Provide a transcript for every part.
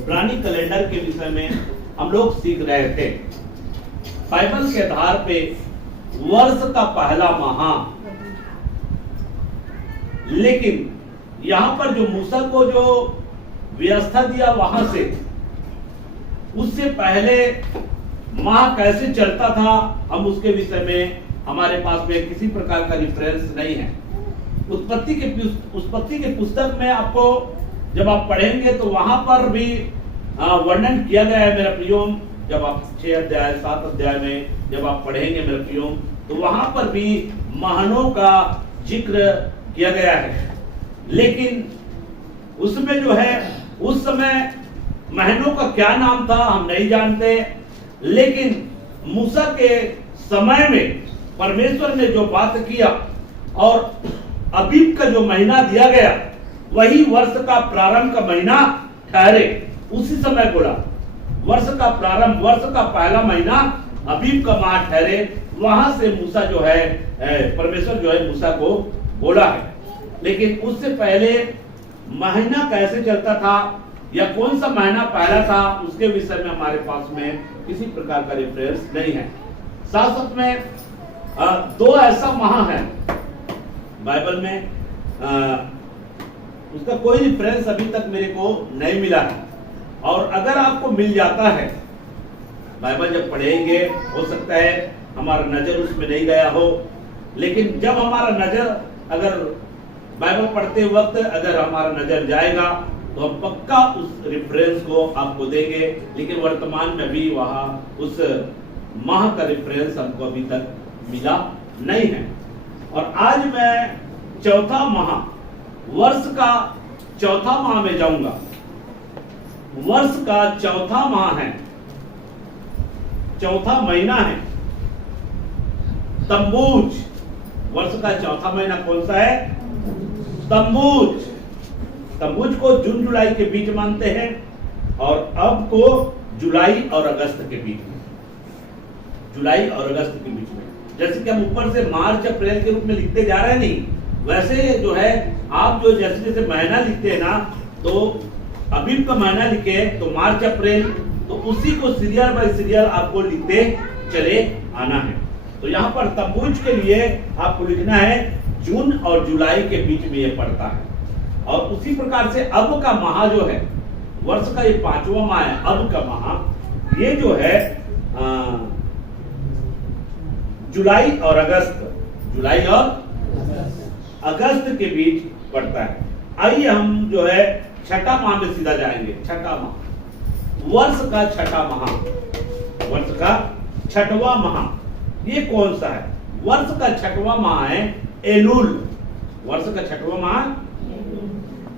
इब्रानी कैलेंडर के विषय में हम लोग सीख रहे थे। बाइबल के आधार पे वर्ष का पहला माह, लेकिन यहां पर जो मूसा को जो व्यवस्था दिया वहां से, उससे पहले माह कैसे चलता था, हम उसके विषय में हमारे पास में किसी प्रकार का रेफरेंस नहीं है। उत्पत्ति के पुस्तक में आपको जब आप पढ़ेंगे तो वहां पर भी वर्णन किया गया है मेरा प्रियो। जब आप 6 अध्याय 7 अध्याय में जब आप पढ़ेंगे मेरा प्रियो, तो वहां पर भी महीनों का जिक्र किया गया है। लेकिन उसमें जो है उस समय महीनों का क्या नाम था हम नहीं जानते, लेकिन मूसा के समय में परमेश्वर ने जो बात किया और अबीब का जो महीना दिया गया वही वर्ष का प्रारंभ का महीना ठहरे। उसी समय बोला वर्ष का प्रारंभ, वर्ष का पहला महीना अबीब का माह ठहरे। वहां से मूसा जो है, परमेश्वर जो है मूसा को बोला है। लेकिन उससे पहले महीना कैसे चलता था या कौन सा महीना पहला था, उसके विषय में हमारे पास में किसी प्रकार का रेफरेंस नहीं है। साथ साथ में 2 ऐसा माह है बाइबल में, उसका कोई रेफरेंस अभी तक मेरे को नहीं मिला है। और अगर आपको मिल जाता है, बाइबल जब पढ़ेंगे हो सकता है हमारा नजर उसमें नहीं गया हो, लेकिन जब हमारा नजर अगर बाइबल पढ़ते वक्त अगर हमारा नजर जाएगा तो हम पक्का उस रेफरेंस को आपको देंगे। लेकिन वर्तमान में भी वहां उस माह का रेफरेंस हमको अभी तक मिला नहीं है। और आज मैं चौथा माह, वर्ष का चौथा माह में जाऊंगा। वर्ष का चौथा माह है, चौथा महीना है तम्बूज। वर्ष का चौथा महीना कौन सा है? तम्बूज। तम्बूज को जून जुलाई के बीच मानते हैं और अब को जुलाई और अगस्त के बीच में, जुलाई और अगस्त के बीच में। जैसे कि हम ऊपर से मार्च अप्रैल के रूप में लिखते जा रहे हैं, नहीं वैसे जो है आप जो जैसे जैसे महीना लिखते हैं ना, तो अबीब का महीना लिखे तो मार्च अप्रैल, तो उसी को सीरियल बाय सीरियल आपको लिखते चले आना है। तो यहाँ पर तम्बूज के लिए आपको लिखना है जून और जुलाई के बीच में ये पड़ता है। और उसी प्रकार से अब का माह जो है, वर्ष का ये 5वां माह है, अब का माह ये जो है जुलाई और अगस्त, जुलाई और अगस्त के बीच पड़ता है। आइए हम जो है छठा माह में सीधा जाएंगे। छठा माह, वर्ष का छठा माह, वर्ष का छठवां माह ये कौन सा है? वर्ष का छठवां माह है एलूल। वर्ष का छठवां माह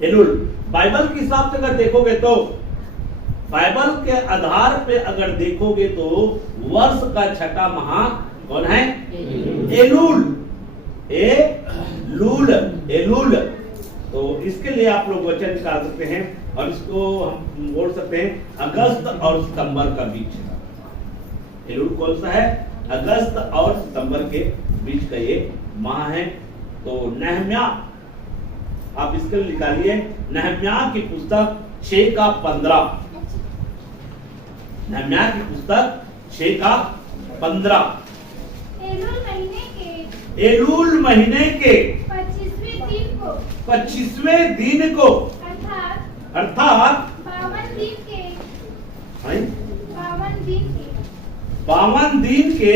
एलूल। बाइबल के हिसाब से अगर देखोगे तो, बाइबल के आधार पे अगर देखोगे तो वर्ष का छठा माह कौन है? एलूल। एलूल। तो इसके लिए आप लोग वचन निकाल सकते हैं और इसको हम बोल सकते हैं अगस्त और सितंबर का बीच। एलूल कौन सा है? अगस्त और सितंबर के बीच का ये माह है। तो नहम्या, आप इसके लिए निकालिए नहम्या की पुस्तक 6 का 15। नहम्या की पुस्तक 6 का 15। एलूल महीने के 25वें दिन को अर्थात 52 दिन के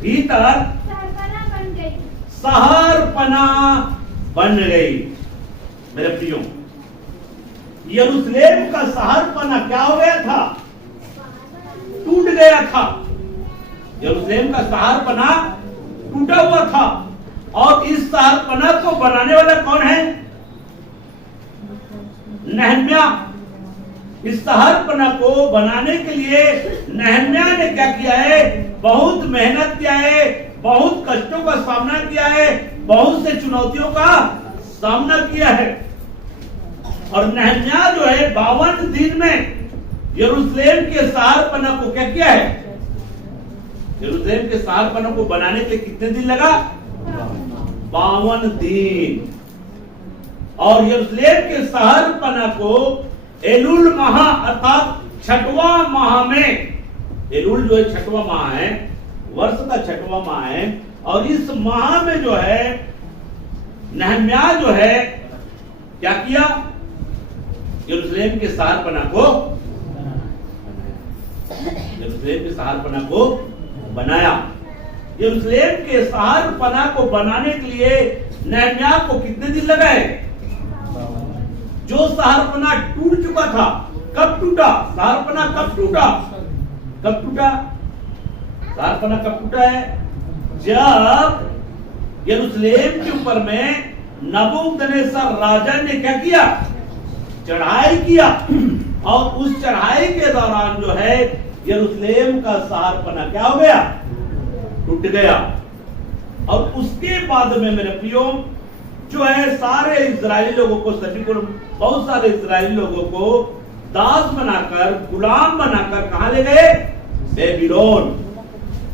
भीतर सहरपना बन गई। मेरे प्रियो, यरूशलेम का सहरपना क्या हो गया था? टूट गया था। यरूशलेम का सहरपना टूटा हुआ था। और इस सहरपना को बनाने वाला कौन है? नहम्या। इस सहरपना को बनाने के लिए नहम्या ने क्या किया है? बहुत मेहनत किया है, बहुत कष्टों का सामना किया है, बहुत से चुनौतियों का सामना किया है। और नहम्या जो है 52 दिन में यरूशलेम के सहरपना को क्या किया है? यरूशलेम के सहरपना को बनाने के लिए कितने दिन लगा? 52 दिन। और यरूशलेम के सहरपना को एलुल माह अर्थात छठवां माह में, एलुल जो है छठवां माह है, वर्ष का छठवां माह है, और इस माह में जो है नहम्याह जो है क्या किया, यरूशलेम के शहरपना को, यरूशलेम के शहरपना को बनाया। यरूशलेम के शहरपना को बनाने के लिए नहम्याह को कितने दिन लगाए? जो शहरपना टूट चुका था, कब टूटा शहरपना? कब टूटा? कब टूटा शहरपना? कब टूटा है? जब यरूशलेम के ऊपर में नबूकदनेस्सर राजा ने क्या किया? चढ़ाई किया, और उस चढ़ाई के दौरान जो है यरूशलेम का शहरपना क्या हो गया? टूट गया। और उसके बाद में मेरे प्रियो जो है सारे इजरायली लोगों को, सभी को, बहुत सारे इजरायली लोगों को दास बनाकर, गुलाम बनाकर कहां ले गए? बेबीलोन,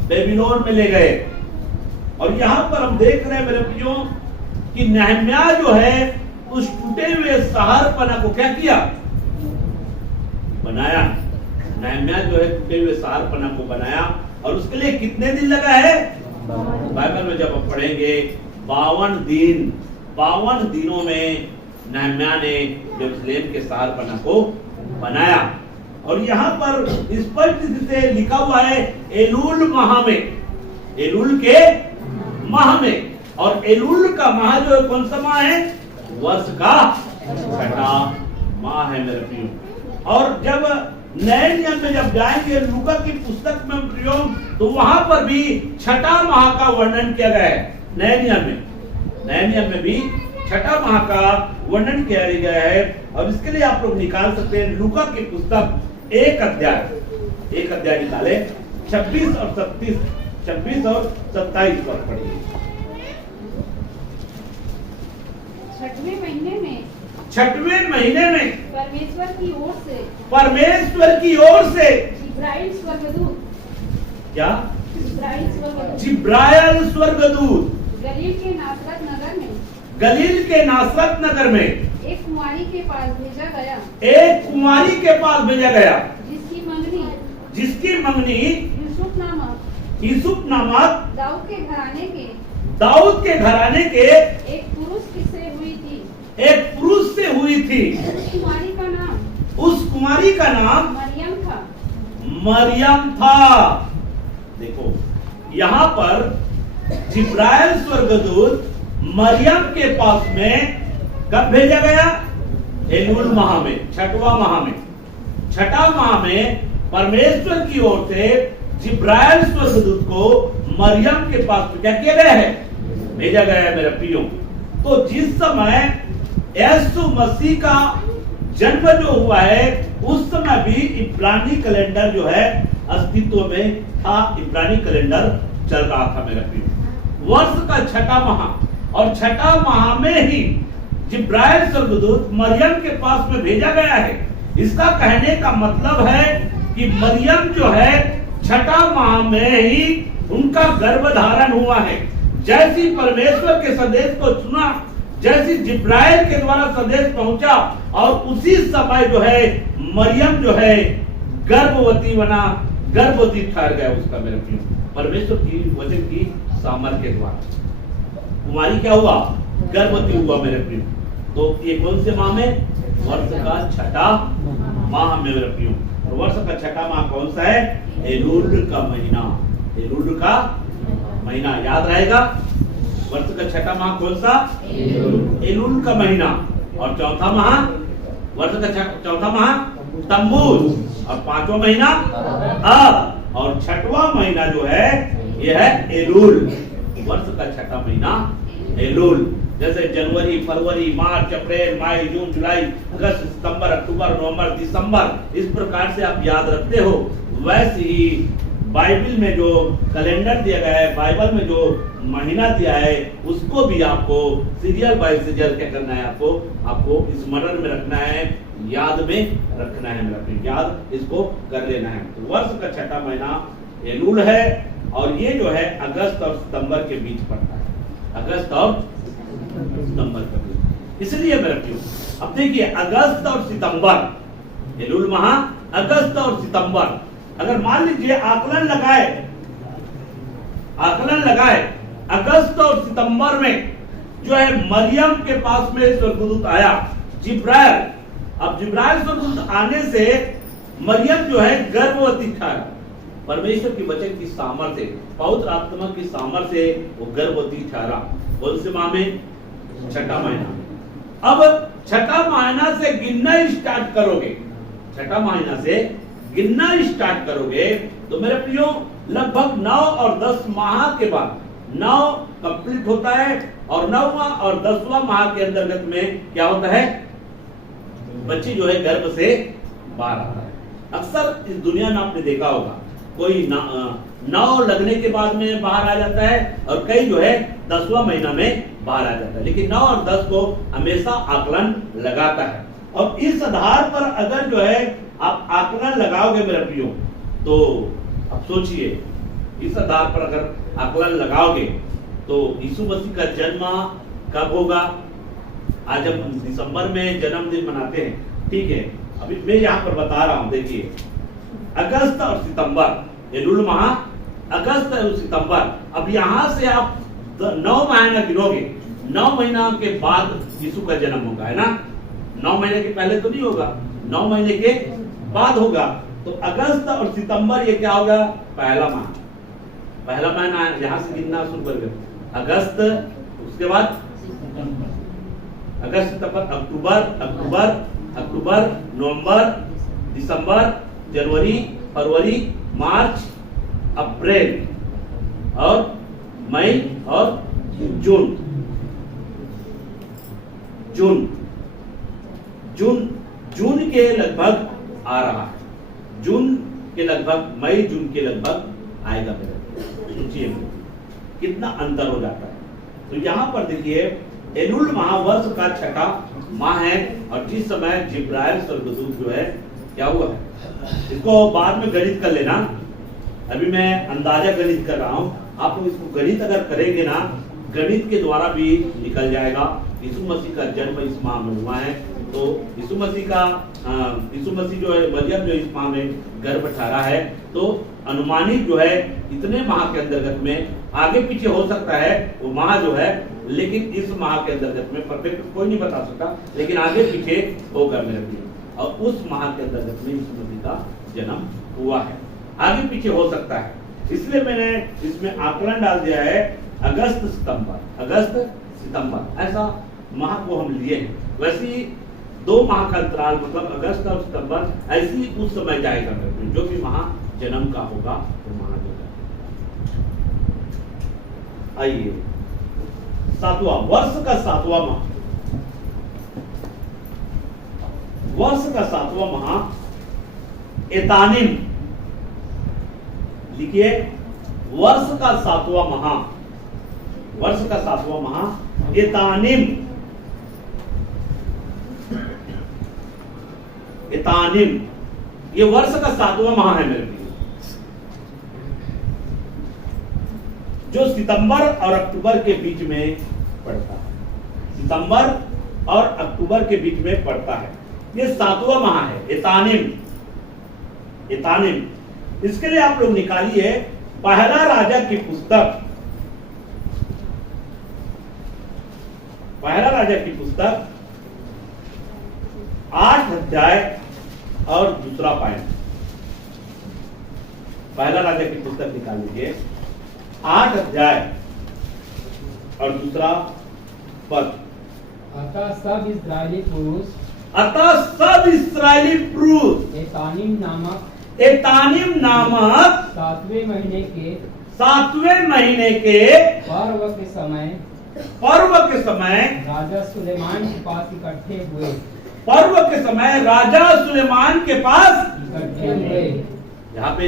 बेबीलोन में ले गए। और यहां पर हम देख रहे हैं मेरे प्रियो कि नहम्याह जो है उस टूटे हुए शहरपना को क्या किया? बनाया। नहम्याह जो है टूटे हुए शहरपना को बनाया, और उसके लिए कितने दिन लगा है? बाइबल में जब आप पढ़ेंगे 52 दिन, 52 दिनों में नहम्याह ने यरूशलेम के शहरपना को बनाया। और यहाँ पर स्पष्ट से लिखा हुआ है एलूल माह में, एलूल के माह में। और एलूल का माह जो है कौन सा माह है? वर्ष का छठा माह है मेरे प्रियो। और जब नए नियम में जब जाएंगे लूका की पुस्तक में प्रियो, तो वहां पर भी छठा माह का वर्णन किया गया है। नए नियम में, नए नियम में भी छठा माह का वर्णन किया गया है। और इसके लिए आप लोग निकाल सकते हैं लूका की पुस्तक एक अध्याय निकाले, 26 और 27, 26 और 27 पर पढ़िए। छठवें महीने में परमेश्वर की ओर से जिब्राइल स्वर्गदूत, क्या? जिब्राइल स्वर्गदूत गलील के नासरत नगर में एक कुंवारी के पास भेजा गया, जिसकी मंगनी यूसुफ नामक दाऊद के घराने के एक पुरुष से हुई थी। उस कुमारी का नाम मरियम था। देखो यहाँ पर जिब्राइल स्वर्गदूत मरियम के पास में कब भेजा गया? एलूल माह में, छठवां माह में। छठा माह में परमेश्वर की ओर से जिब्राइल स्वर्गदूत को मरियम के पास में क्या किया गया है? भेजा गया है मेरे प्रियो। तो जिस समय यीशु मसीह का जन्म जो हुआ है, उस समय भी इब्रानी कैलेंडर जो है अस्तित्व में था, इब्रानी कैलेंडर चल रहा था मेरे प्रियो। वर्ष का छठा माह, और छठा माह में ही जिब्राइल स्वर्गदूत मरियम के पास में भेजा गया है। इसका कहने का मतलब है कि मरियम जो है छठा माह में ही उनका गर्भधारण हुआ है। जैसी परमेश्वर के संदेश को सुना, जैसी जिब्राइल के द्वारा संदेश पहुंचा, और उसी समय जो है मरियम जो है गर्भवती बना, गर्भवती ठहर गया उसका मेरे प्रिय, परमेश्वर की वचन की सामर्थ के द्वारा कुमारी क्या हुआ? गर्भवती हुआ मेरे प्रिय। तो ये कौन से माह में? वर्ष का छठा माह में मेरे प्रिय। और वर्ष का छठा माह कौन सा है? एलूल का महीना, एलूल का महीना याद रहेगा। वर्ष का छठा माह कौन सा? एलूल का महीना। और चौथा माह, वर्ष का चौथा माह तम्मूज, और पांचवा महीना अब, और छठवां महीना जो है यह है एलूल। वर्ष का छठा महीना एलूल। जैसे जनवरी, फरवरी, मार्च, अप्रैल, मई, जून, जुलाई, अगस्त, सितंबर, अक्टूबर, नवंबर, दिसंबर, इस प्रकार से आप याद रखते हो। वैसे ही बाइबल में जो कैलेंडर दिया गया है, बाइबल में जो महीना दिया है, उसको भी आपको सीरियल बाय सीरियल क्या करना है? आपको स्मरण में रखना है, याद में रखना है मेरा प्रिय, याद इसको कर लेना है। तो वर्ष का छठा महीना एलूल है, और ये जो है अगस्त और सितंबर के बीच पड़ता है, अगस्त और सितंबर के बीच। इसलिए मेरा प्रिय अब देखिए, अगस्त और सितंबर एलुल माह, अगस्त और सितंबर। अगर मान लीजिए आकलन लगाए अगस्त और सितंबर में जो है मरियम के पास में स्वर्गदूत आया, जिब्राइल। अब जिब्राइल स्वर्गदूत आने से मरियम जो है गर्भवती ठहरा। परमेश्वर की वचन की सामर्थ्य, पवित्र आत्मा की सामर्थ्य से वो गर्भवती ठहरा। कौन से माह में? छठा महीना। अब छठा महीना से गिनना स्टार्ट करोगे, छठा महीना से गिनना स्टार्ट करोगे तो मेरे प्रियो लगभग 9 और 10 माह के बाद 9 कंप्लीट होता है और 9वां और 10वां माह के अंतर्गत में क्या होता है? बच्चे जो है गर्भ से बाहर आता है। अक्सर इस दुनिया में आपने देखा होगा कोई 9 लगने के बाद में बाहर आ जाता है और कई जो है 10वां महीना में बाहर आ जाता है, लेकिन 9 और 10 को हमेशा आकलन लगाता है। और इस आधार पर अगर जो है आप आकलन लगाओगे मेरे प्रियो, तो अब सोचिए इस आधार पर अगर आकलन लगाओगे तो यीशु मसीह का जन्म कब होगा? आज हम दिसंबर में जन्मदिन मनाते हैं, ठीक है। अभी मैं यहाँ पर बता रहा हूँ, देखिए अगस्त और सितंबर, एलुल माह, अगस्त और सितंबर। अब यहाँ से आप 9 महीना गिनोगे, 9 महीना के बाद यीशु का जन्म होगा, है ना? 9 महीने के पहले तो नहीं होगा, 9 महीने के बाद होगा। तो अगस्त और सितंबर ये क्या होगा? पहला माह, पहला महीना यहाँ से गिनना शुरू कर, अगस्त, उसके बाद अगस्त, सितंबर, अक्टूबर, नवंबर, दिसंबर, जनवरी, फरवरी, मार्च, अप्रैल और मई और जून। जून के लगभग आ रहा है, जून के लगभग, मई जून के लगभग आएगा मेरे। सोचिए कितना अंतर हो जाता है। तो यहाँ पर देखिए एलुल माह वर्ष का छठा माह है और जिस समय जिब्राइल स्वर्गदूत जो है क्या हुआ है, इसको बाद में गणित कर लेना, अभी मैं अंदाजा गणित कर रहा हूँ। आप लोग इसको गणित अगर करेंगे ना, गणित के द्वारा भी निकल जाएगा। यीशु मसीह का जन्म इस माह में हुआ है, तो यीशु मसीह जो है, मरियम जो इस माह में गर्भ ठहरा है, तो अनुमानित जो है इतने माह के अंतर्गत में, आगे पीछे हो सकता है वो माह जो है, लेकिन इस माह के अंतर्गत में परफेक्ट कोई नहीं बता सकता, लेकिन आगे पीछे होगा मेरे लिए। और उस माह के अंतर्गत में यीशु मसीह का जन्म हुआ है, आगे पीछे हो सकता है, इसलिए मैंने इसमें आकलन डाल दिया है अगस्त सितंबर, ऐसा माह को हम लिए हैं। वैसे 2 माह का अंतराल, मतलब अगस्त और सितंबर, ऐसी उस समय जाएगा जो भी माह जन्म का होगा वो माह जो है। आइए 7वां वर्ष का 7वां माह, वर्ष का 7वां माह एतानिम, लिखिए वर्ष का 7वां माह, वर्ष का 7वां माह एतानिम, एतानिम ये वर्ष का 7वां माह है मेरे लिए, जो सितंबर और अक्टूबर के बीच में पड़ता है, सितंबर और अक्टूबर के बीच में पड़ता है। ये 7वां माह है एतानिम, एतानिम। इसके लिए आप लोग निकालिए पहला राजा की पुस्तक, पहला राजा की पुस्तक 8 अध्याय और दूसरा पॉइंट। पहला राजा की पुस्तक निकाल लीजिए, 8 अध्याय और दूसरा पद। अतः सब इस्राएली पुरुष, अतः सब इस्राएली पुरुष एतानिम नामक 7वें महीने के पर्व के समय राजा सुलेमान के पास इकट्ठे हुए, पर्व के समय राजा सुलेमान के पास इकट्ठे हुए। यहाँ पे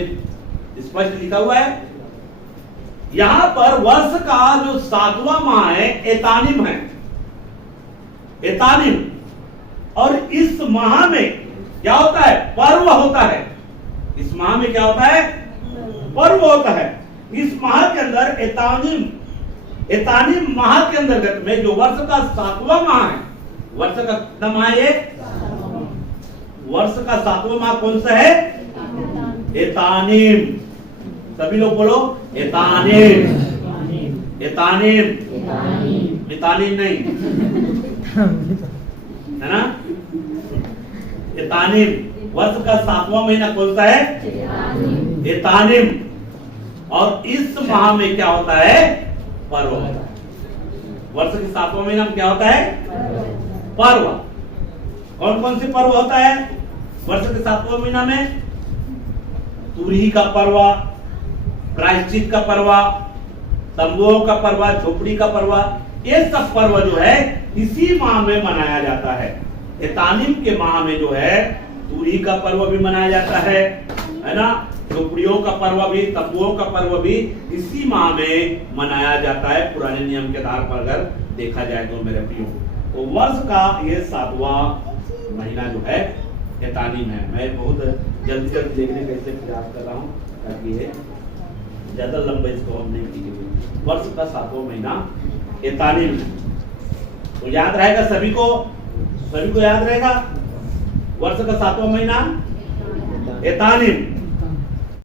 स्पष्ट लिखा हुआ है, यहाँ पर वर्ष का जो 7वां माह है एतानिम है, एतानिम। और इस माह में क्या होता है? पर्व होता है। इस माह में क्या होता है? पर्व होता है। इस माह के अंदर एतानिम, एतानिम माह के अंतर्गत में जो वर्ष का 7वां माह है, वर्ष का कितना माह है? वर्ष का 7वां माह कौन सा है? एतानिम। सभी लोग बोलो एतानिम। एतानिम, एतानिम नहीं है ना? एतानिम। वर्ष का 7वां महीना कौन सा है? एतानिम। और इस माह में क्या होता है? पर्व होता है। वर्ष के 7वां महीना में क्या होता है? पर्व। कौन कौन से पर्व होता है वर्ष के 7वां महीना में? तुरही का पर्व, प्रायश्चित का पर्व, तंबुओं का पर्व, झोपड़ी का पर्व, ये सब पर्व जो है इसी माह में मनाया जाता है। एतानिम के माह में जो है तुरही का पर्व भी मनाया जाता है ना? झोपड़ियों का पर्व भी, तंबुओं का पर्व भी इसी माह में मनाया जाता है पुराने नियम के आधार पर अगर देखा जाए तो मेरे प्रियो। तो वर्ष का ये 7वां महीना जो है एतानिम है। मैं बहुत जल्दी जल्दी देखने का इसे प्रयास कर रहा हूँ ताकि ये ज्यादा लंबा इसको हम नहीं कीजिए। वर्ष का 7वां महीना एतानिम है। तो याद रहेगा सभी को? सभी को याद रहेगा? वर्ष का 7वां महीना एतानिम।